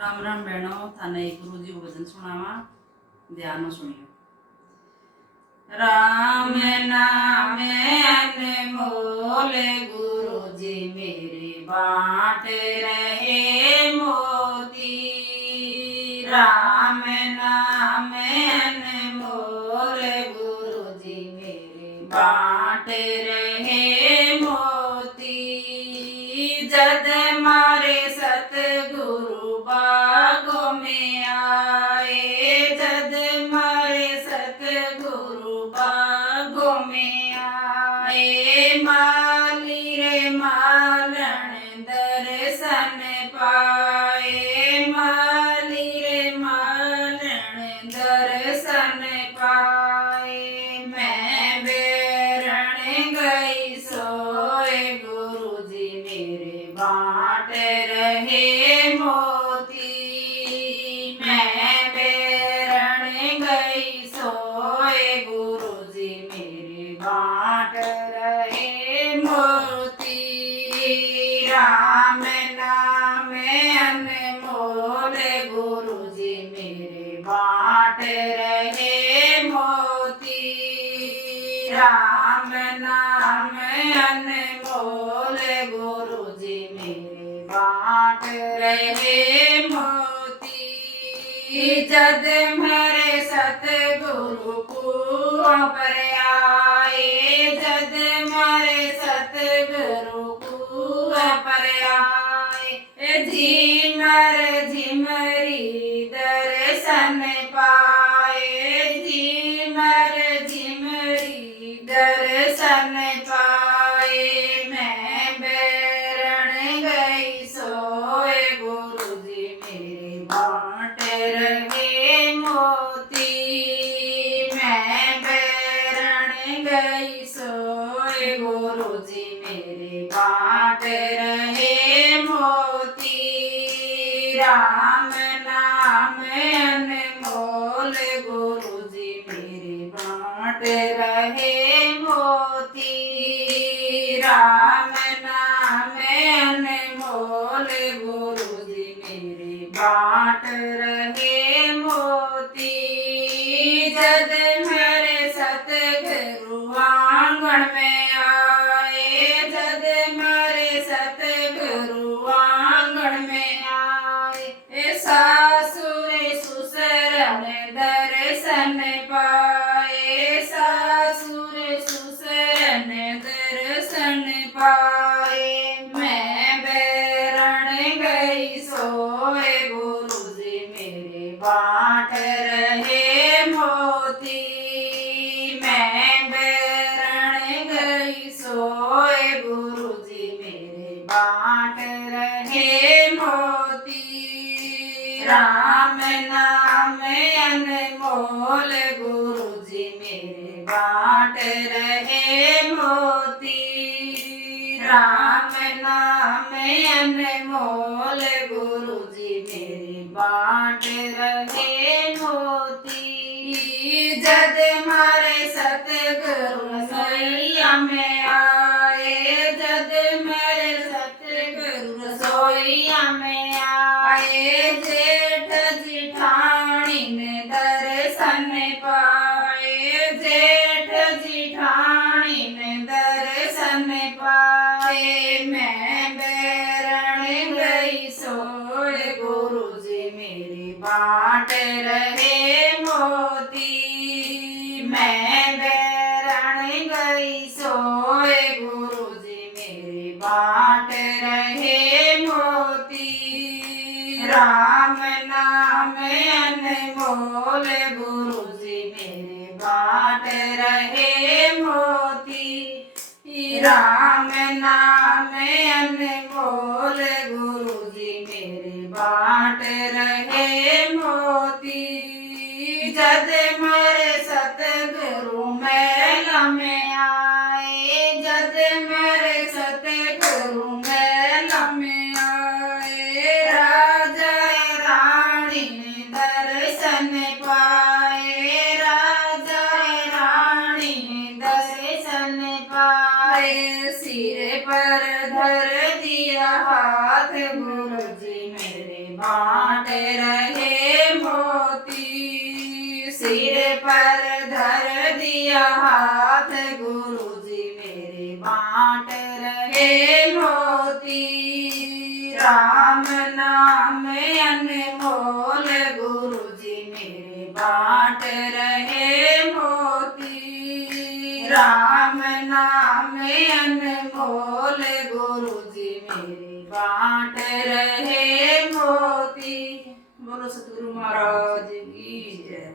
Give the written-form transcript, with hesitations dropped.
राम राम बहनों, थाने एक गुरु जी को भजन सुनावा, ध्यान में सुनियो। राम नाम अनमोल गुरु जी मेरे बाँट रहे मोती। राम नाम अनमोल गुरु जी मेरे बाँट रहे मोती। जद मारे सतगुरु बागों में आए, जद मारे सतगुरु बागों में आए, माली रे मालन दर्शन पाए, माली रे मालन दर्शन पाए। मैं बेरण गई सोए गुरु जी मेरे बाँट रहे मोती। मैं बेरण गई सोए गुरु जी मेरे बाँट रहे मोती। राम नाम अनमोल गुरु जी मेरे बाँट रहे मोती। राम नाम अनमोल गुरु जी मेरे बाँट रहे मोती। जद मेरे सतगुरु कुआं पर आए, जद मेरे सतगुरु कुआं पर आए, झिमर झिमरी दर्शन पाए, झिमर झिमरी दर्शन पाए। मैं बेरण गई सोए गुरु जी मेरे बाँट रहे मोती। मैं बेरण गई सोए गुरु जी मेरे बाँट रहे मोती। राम नाम अनमोल गुरु जी मेरे बाँट रहे मोती। राम नाम अनमोल गुरु जी मेरे बाँट रहे मोती। जद मेरे सतगुरु आंगन में आए, जद मेरे सतगुरु आंगन में आए, सासुर ससुर दर्शन पाए, सासुर ससुर दर्शन पाए। मैं बेरण गई सोए गुरु जी मेरे बाँट रहे मोती। मैं बेरण गई सोए गुरु जी मेरे बाँट रहे मोती। राम नाम अनमोल गुरु जी मेरे बाँट रहे मोती। राम नाम अनमोल गुरु जी मेरे बाँट रहे मोती। जद मारे सतगुरु सोइया में आए, जद मेरे सतगुरु सोइया में आए, जेठ जिठानी ने दर्शन पाए, जेठ जिठानी ने दर्शन पाए। मैं बेरण गई सोए गुरु जी मेरे बाँट रहे मोती। मैं बेरण गई सोए गुरु जी मेरे बाँट रहे मोती। राम नाम अनमोल गुरु जी मेरे बाँट रहे मोती। राम नाम अनमोल गुरु जी मेरे बाँट रहे मोती। जद मेरे सतगुरु मेला में आए, जद मेरे सतगुरु मेला में आए, राजा रानी ने दर्शन पाए, राजा रानी ने दर्शन पाए। सिर पर धर दिया हाथ गुरु जी मेरे बाँट बाँट रहे मोती। सिर पर धर दिया हाथ गुरुजी मेरे बाँट रहे मोती। राम नाम अनमोल गुरुजी मेरे बाँट रहे मोती। राम नाम अनमोल गुरुजी मेरे बाँट रहे मोती। बोलो सतगुरु महाराज की जय।